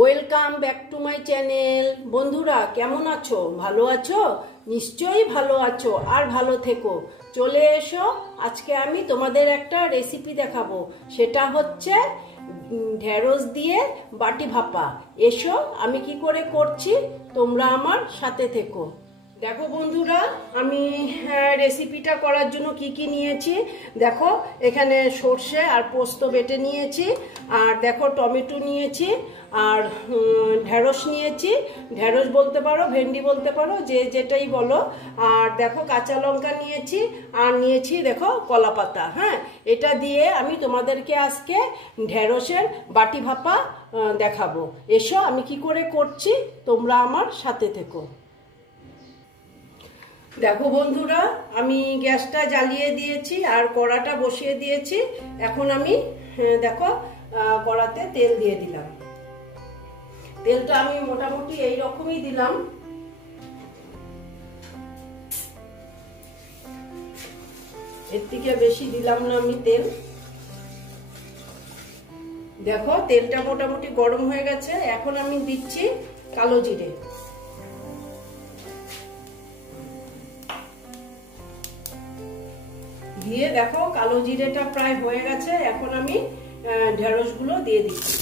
Welcome back to my channel. বন্ধুরা কেমন আছো? ভালো আছো? নিশ্চয়ই ভালো আছো, আর ভালো থেকো। চলে এসো, আজকে আমি তোমাদের একটা রেসিপি দেখাবো। সেটা হচ্ছে ঢেঁড়স দিয়ে বাটি ভাপা। এসো আমি কি করে করছি, তোমরা আমার সাথে থেকো। দেখো বন্ধুরা, আমি রেসিপিটা করার জন্য কি কি নিয়েছি দেখো। এখানে সর্ষে আর পোস্ত বেটে নিয়েছি, আর দেখো টমেটো নিয়েছি, আর ঢেঁড়স নিয়েছি। ঢেঁড়স বলতে পারো, ভেন্ডি বলতে পারো, যে যেটাই বলো। আর দেখো কাঁচা লঙ্কা নিয়েছি, আর নিয়েছি দেখো কলা পাতা। হ্যাঁ, এটা দিয়ে আমি তোমাদেরকে আজকে ঢেঁড়সের বাটি ভাপা দেখাবো। এসো আমি কি করে করছি, তোমরা আমার সাথে থেকো। দেখো বন্ধুরা, আমি গ্যাসটা জ্বালিয়ে দিয়েছি আর কড়াটা বসিয়ে দিয়েছি। এখন আমি দেখো কড়াতে তেল দিয়ে দিলাম। তেলটা আমি মোটামুটি এই রকমই দিলাম। এর থেকে বেশি দিলাম না আমি তেল। দেখো তেলটা মোটামুটি গরম হয়ে গেছে। এখন আমি দিচ্ছি কালো জিরে। দিয়ে দেখো কালো জিরেটা প্রায় হয়ে গেছে। এখন আমি ঢেঁড়সগুলো দিয়ে দিচ্ছি।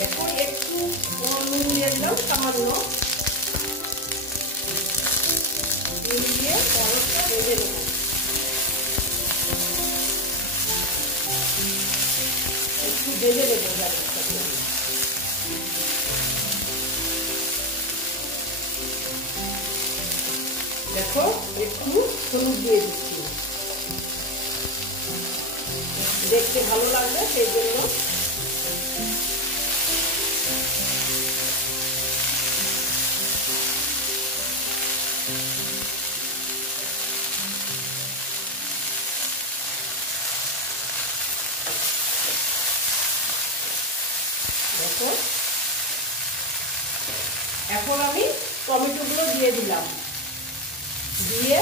দেখো একটু নুন দিয়ে দিলাম সামান্য। নুন দিয়ে ঢেঁড়সটা ভেজে নেব। একটু ভেজে নেব ঢেঁড়সটাকে। দেখো একটু হলুদ দিয়ে দিচ্ছি, দেখতে ভালো লাগবে সেই জন্য। দেখো এখন আমি টমেটোগুলো দিয়ে দিলাম। দিয়ে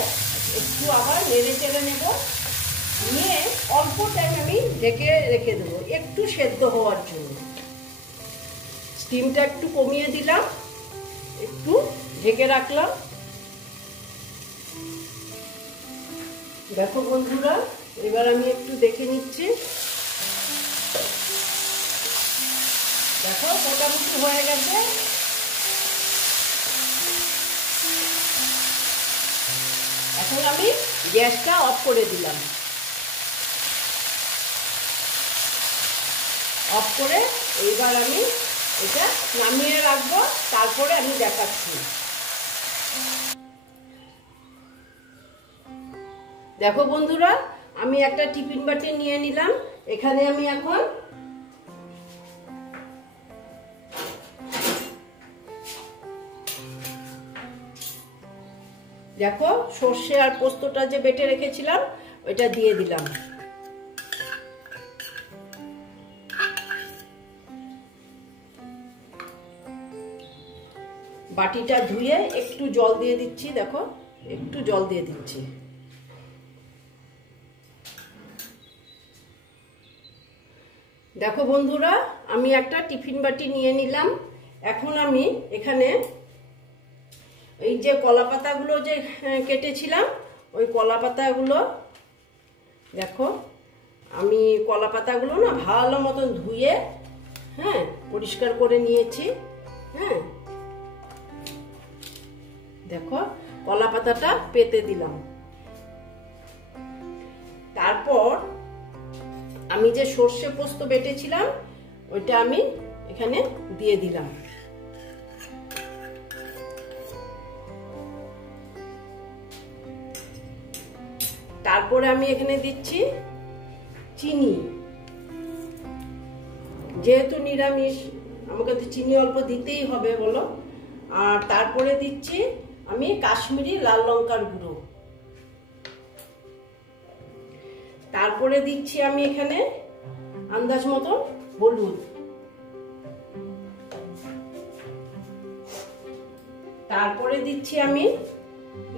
একটু আবার নেড়ে চেড়ে নেব। নিয়ে অল্প টাইম আমি ঢেকে রেখে দেবো একটু সেদ্ধ হওয়ার জন্য। স্টিমটা একটু কমিয়ে দিলাম, একটু ঢেকে রাখলাম। দেখো বন্ধুরা, এবার আমি একটু দেখে নিচ্ছি। দেখো মোটামুটি হয়ে গেছে। এখন আমি গ্যাসটা অফ করে দিলাম। অফ করে এইবার আমি এটা নামিয়ে রাখবো, তারপরে আমি দেখাচ্ছি। দেখো বন্ধুরা, আমি একটা টিফিন বাটি নিয়ে নিলাম। এখানে আমি এখন দেখো সর্ষে আর পোস্তটা যে বেটে রেখেছিলাম ওইটা দিয়ে দিলাম। বাটিটা ধুয়ে একটু জল দিয়ে দিচ্ছি। দেখো একটু জল দিয়ে দিচ্ছি। দেখো বন্ধুরা, আমি একটা টিফিন বাটি নিয়ে নিলাম। এখন আমি এখানে এই যে কলা পাতাগুলো যে কেটেছিলাম, ওই কলা পাতাগুলো দেখো আমি কলা পাতাগুলো না ভালো মতন ধুয়ে পরিষ্কার করে নিয়েছি। হ্যাঁ, দেখো কলা পাতাটা পেতে দিলাম। তারপর আমি যে সর্ষে পোস্ত বেটেছিলাম ওইটা আমি এখানে দিয়ে দিলাম। তারপরে আমি এখানে দিচ্ছি চিনি। যেহেতু নিরামিষ আমাকে তো চিনি অল্প দিতেই হবে বলো। আর তারপরে দিচ্ছি আমি কাশ্মীরি লাল লঙ্কার গুঁড়ো। তারপরে দিচ্ছি আমি এখানে আন্দাজ মতো হলুদ, তারপরে দিচ্ছি আমি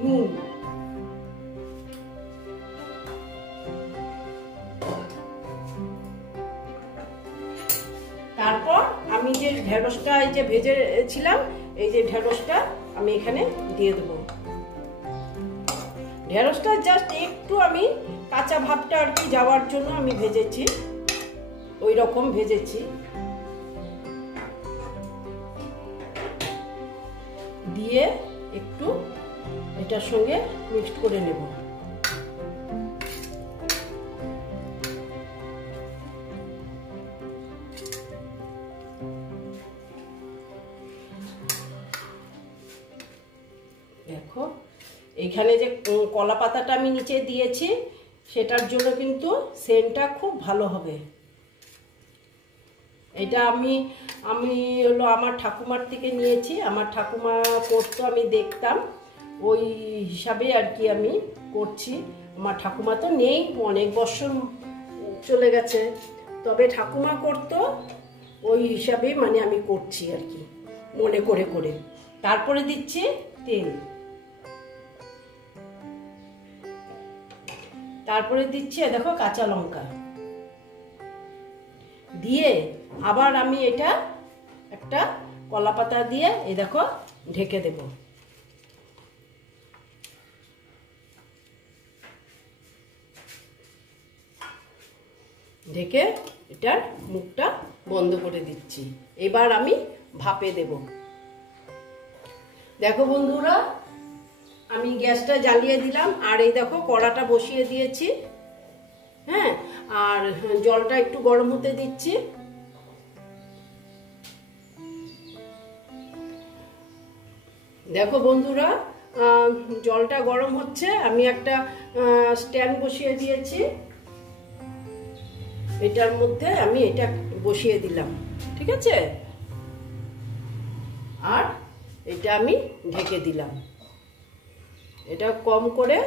নুন, তারপর আমি যে ঢেঁড়সটা এই যে ভেজেছিলাম, এই যে ঢেঁড়সটা আমি এখানে দিয়ে দেবো। ঢেঁড়সটা জাস্ট একটু আমি কাঁচা ভাবটা আর কি যাওয়ার জন্য আমি ভেজেছি, ওই রকম ভেজেছি। দিয়ে একটু এটার সঙ্গে মিক্সড করে নেব। দেখো এখানে যে কলা পাতাটা আমি নিচে দিয়েছি, সেটার জন্য কিন্তু সেন্টটা খুব ভালো হবে। এটা আমি হলো আমার ঠাকুমার থেকে নিয়েছি, আমার ঠাকুমা করতো, আমি দেখতাম, ওই হিসাবে আর কি আমি করছি। আমার ঠাকুমা তো নেই, অনেক বছর চলে গেছে, তবে ঠাকুমা করতো, ওই হিসাবেই মানে আমি করছি আর কি, মনে করে করে। তারপরে দিচ্ছি তেল, তারপরে দিচ্ছি দেখো কাঁচা লঙ্কা দিয়ে আবার আমি এটা একটা কলা পাতা দিয়ে এই দেখো ঢেকে দেব। ঢেকে এটার মুখটা বন্ধ করে দিচ্ছি। এবার আমি ভাপে দেব। দেখো বন্ধুরা, আমি গ্যাসটা জ্বালিয়ে দিলাম, আর এই দেখো কড়াটা বসিয়ে দিয়েছি। হ্যাঁ, আর জলটা একটু গরম হতে দিচ্ছি। দেখো বন্ধুরা, জলটা গরম হচ্ছে, আমি একটা স্ট্যান্ড বসিয়ে দিয়েছি, এটার মধ্যে আমি এটা বসিয়ে দিলাম, ঠিক আছে? আর এটা আমি ঢেকে দিলাম। এটা কম করে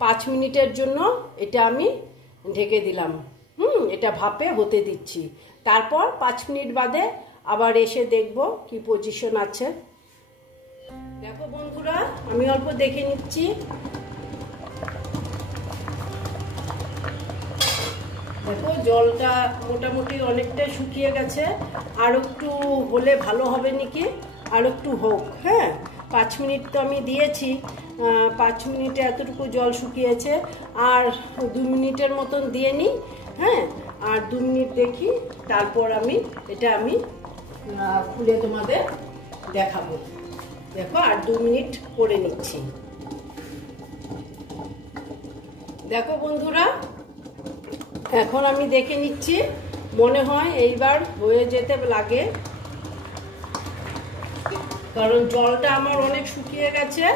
5 মিনিটের জন্য এটা আমি ঢেকে দিলাম। এটা ভাপে হতে দিচ্ছি। তারপর 5 মিনিট বাদে আবার এসে দেখব কি পজিশন আছে। দেখো বন্ধুরা, আমি অল্প দেখে নিচ্ছি। দেখো জলটা মোটামুটি অনেকটাই শুকিয়ে গেছে, আর একটু হলে ভালো হবে নাকি, আর একটু হোক। হ্যাঁ, 5 মিনিট তো আমি দিয়েছি, 5 মিনিটে এতটুকু জল শুকিয়েছে, আর 2 মিনিটের মতন দিয়ে নিই। হ্যাঁ, আর 2 মিনিট দেখি, তারপর আমি এটা খুলে তোমাদের দেখাবো। দেখো আর 2 মিনিট করে নিচ্ছি। দেখো বন্ধুরা, এখন আমি দেখে নিচ্ছি, মনে হয় এইবার হয়ে যেতে লাগে, কারণ জলটা আমার অনেক শুকিয়ে গেছে।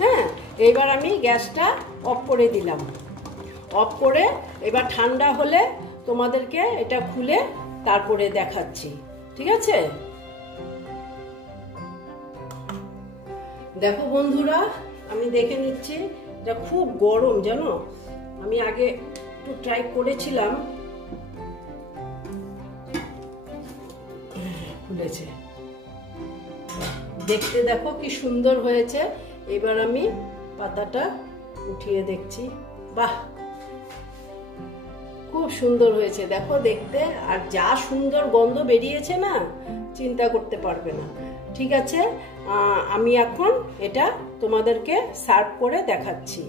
হ্যাঁ, এইবার আমি গ্যাসটা অফ করে দিলাম। অফ করে এবার ঠান্ডা হলে তোমাদেরকে এটা খুলে তারপরে দেখাচ্ছি, ঠিক আছে? দেখো বন্ধুরা, আমি দেখে নিচ্ছি, এটা খুব গরম জানো। আমি আগে একটু ট্রাই করেছিলাম, খুলেছে। দেখতে দেখো কি সুন্দর হয়েছে। এবার আমি পাতাটা উঠিয়ে দেখছি, বাহ, খুব সুন্দর হয়েছে দেখো দেখতে, আর যা সুন্দর গন্ধ বেরিয়েছে না, চিন্তা করতে পারবে না। ঠিক আছে, আমি এখন এটা তোমাদেরকে সার্ভ করে দেখাচ্ছি।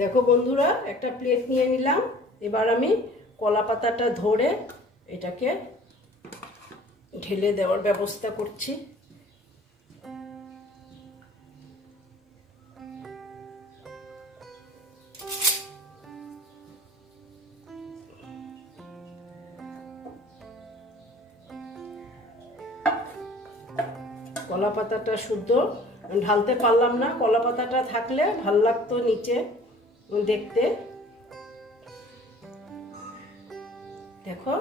দেখো বন্ধুরা, একটা প্লেট নিয়ে নিলাম। এবার আমি কলা পাতাটা ধরে এটাকে ঢেলে দেওয়ার ব্যবস্থা করছি। কলা পাতাটা শুদ্ধ ঢালতে পারলাম না, কলা পাতাটা থাকলে ভাল লাগতো নিচে দেখতে। দেখো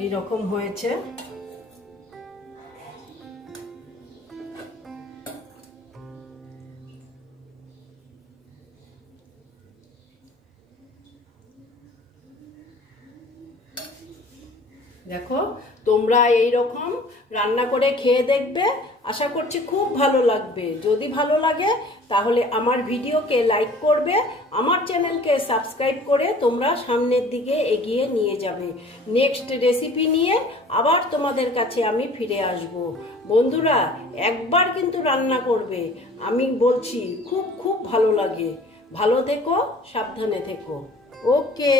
এই রকম হয়েছে। দেখো, তোমরা এই রকম রান্না করে খেয়ে দেখবে, আশা করছি খুব ভালো লাগবে। যদি ভালো লাগে তাহলে আমার ভিডিওকে লাইক করবে, আমার চ্যানেলকে সাবস্ক্রাইব করে তোমরা সামনের দিকে এগিয়ে নিয়ে যাবে। নেক্সট রেসিপি নিয়ে আবার তোমাদের কাছে আমি ফিরে আসব। বন্ধুরা, একবার কিন্তু রান্না করবে, আমি বলছি খুব খুব ভালো লাগে। ভালো থেকো, সাবধানে থেকো। ওকে।